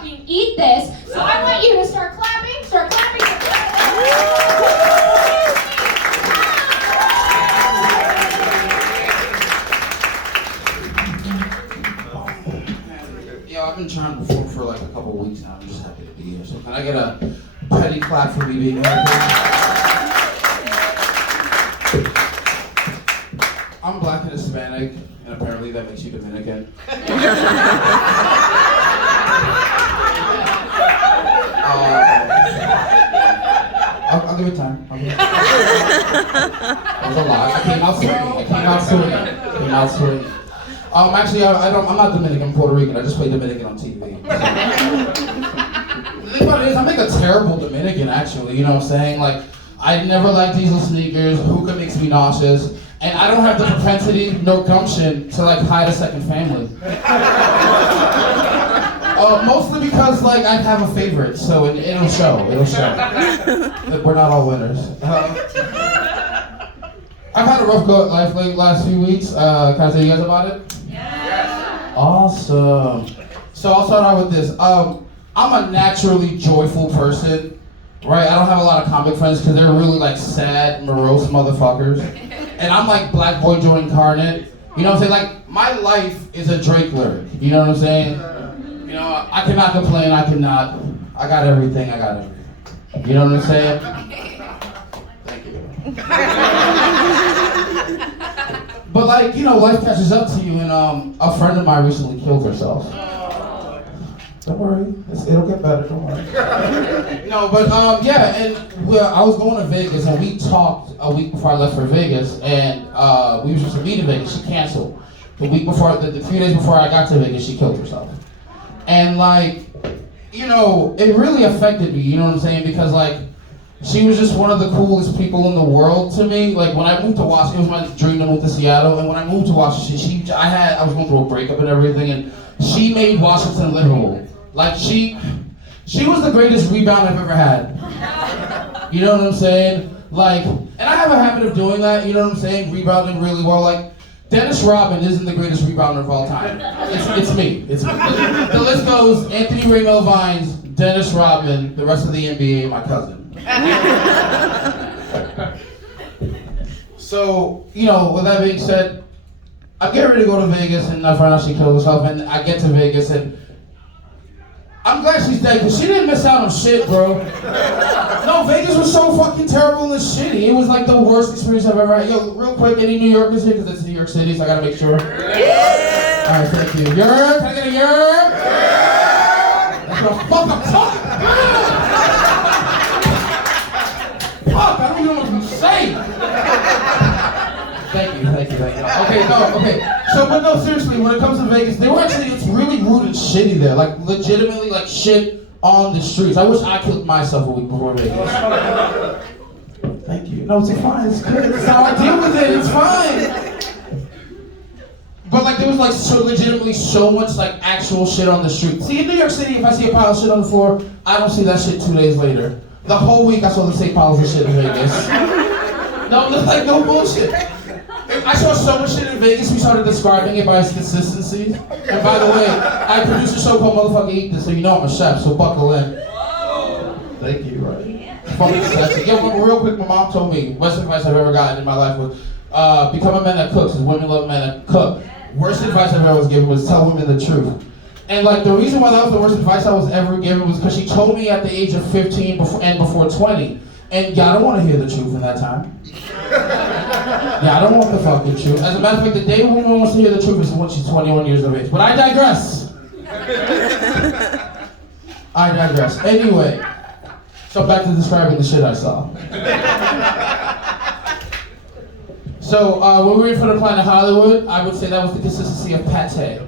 fucking eat this. So I want you to start clapping, start clapping, start clapping. Yo, I've been trying to perform for like a couple weeks now. I'm just happy to be here. So can I get a petty clap for me being here? I'm black and Hispanic, and apparently that makes you Dominican. I'll give it time. That was a lot. I came out swinging. Actually, I'm not Dominican, I'm Puerto Rican. I just play Dominican on TV. The thing about it is, I make a terrible Dominican, actually. You know what I'm saying? Like, I never liked diesel sneakers, hookah makes me nauseous, and I don't have the propensity nor gumption to, like, hide a second family. Mostly because, like, I have a favorite, so it'll show. We're not all winners. I've had a rough go at life like last few weeks. Can I tell you guys about it? Yeah. Awesome. So I'll start out with this. I'm a naturally joyful person, right? I don't have a lot of comic friends because they're really like sad, morose motherfuckers. And I'm like Black Boy Joe incarnate. You know what I'm saying? Like, my life is a Drake lyric. You know what I'm saying? You know, I cannot complain, I got everything. You know what I'm saying? Thank you. But like, you know, life catches up to you, and a friend of mine recently killed herself. Don't worry, it'll get better, don't worry. No, but yeah, and I was going to Vegas, and we talked a week before I left for Vegas, and we were supposed to meet in Vegas. She canceled. The few days before I got to Vegas, she killed herself. And like, you know, it really affected me, you know what I'm saying? Because like, she was just one of the coolest people in the world to me. Like, when I moved to Washington, it was my dream to move to Seattle, and when I moved to Washington, I was going through a breakup and everything, and she made Washington livable. Like, she was the greatest rebound I've ever had. You know what I'm saying? Like, and I have a habit of doing that, you know what I'm saying? Rebounding really well. Like, Dennis Rodman isn't the greatest rebounder of all time. It's me. The list goes: Anthony Raymond Vines, Dennis Rodman, the rest of the NBA, my cousin. So, you know, with that being said, I'm getting ready to go to Vegas, and I find out she killed herself, and I get to Vegas, and I'm glad she's dead, because she didn't miss out on shit, bro. No, Vegas was so fucking terrible and shitty. It was like the worst experience I've ever had. Yo, real quick, any New Yorkers here? Because it's New York City, so I gotta make sure. Yeah! Alright, thank you. Yerp? Can I get a yerp? Yeah! That's what the fuck I'm talking about! Fuck, I don't even know what to say! Thank you. Okay. So, but no, seriously, when it comes to Vegas, it's really rude and shitty there. Like, legitimately, like, shit on the streets. I wish I killed myself a week before Vegas. Thank you. No, it's fine. It's good. It's how I deal with it. It's fine. But, like, there was, like, legitimately so much, like, actual shit on the street. See, in New York City, if I see a pile of shit on the floor, I don't see that shit 2 days later. The whole week, I saw the same piles of shit in Vegas. No, like, no bullshit. I saw so much shit in Vegas, we started describing it by its consistency. And by the way, I produce a show called Motherfucking Eat This, so you know I'm a chef, so buckle in. Thank you, right? Fucking sexy. Yo, real quick, my mom told me, best advice I've ever gotten in my life was, become a man that cooks, because women love men that cook. Worst advice I've ever was given was tell women the truth. And like, the reason why that was the worst advice I was ever given was because she told me at the age of 15 before 20. And yeah, I don't want to hear the truth in that time. Yeah, I don't want the fucking truth. As a matter of fact, the day a woman wants to hear the truth is when she's 21 years of age. But I digress. Anyway, so back to describing the shit I saw. So when we were in front of Planet Hollywood, I would say that was the consistency of pate.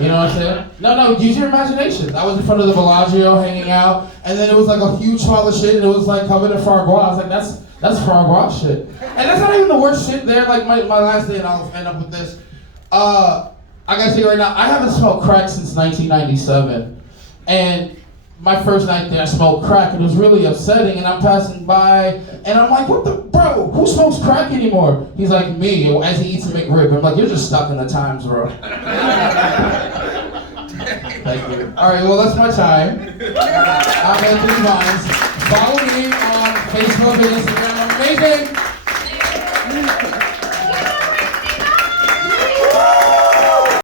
You know what I'm saying? No, use your imagination. I was in front of the Bellagio hanging out, and then it was like a huge pile of shit, and it was like covered in foie gras. I was like, that's foie gras shit. And that's not even the worst shit there. Like my last day, and I'll end up with this. I gotta say right now, I haven't smelled crack since 1997. And my first night there, I smelled crack, and it was really upsetting, and I'm passing by, and I'm like, bro, who smokes crack anymore? He's like, me, as he eats a McRib. I'm like, you're just stuck in the times, bro. Thank you. All right, well, that's my time. I'm Anthony Vines. Follow me on Facebook and Instagram. I'm amazing.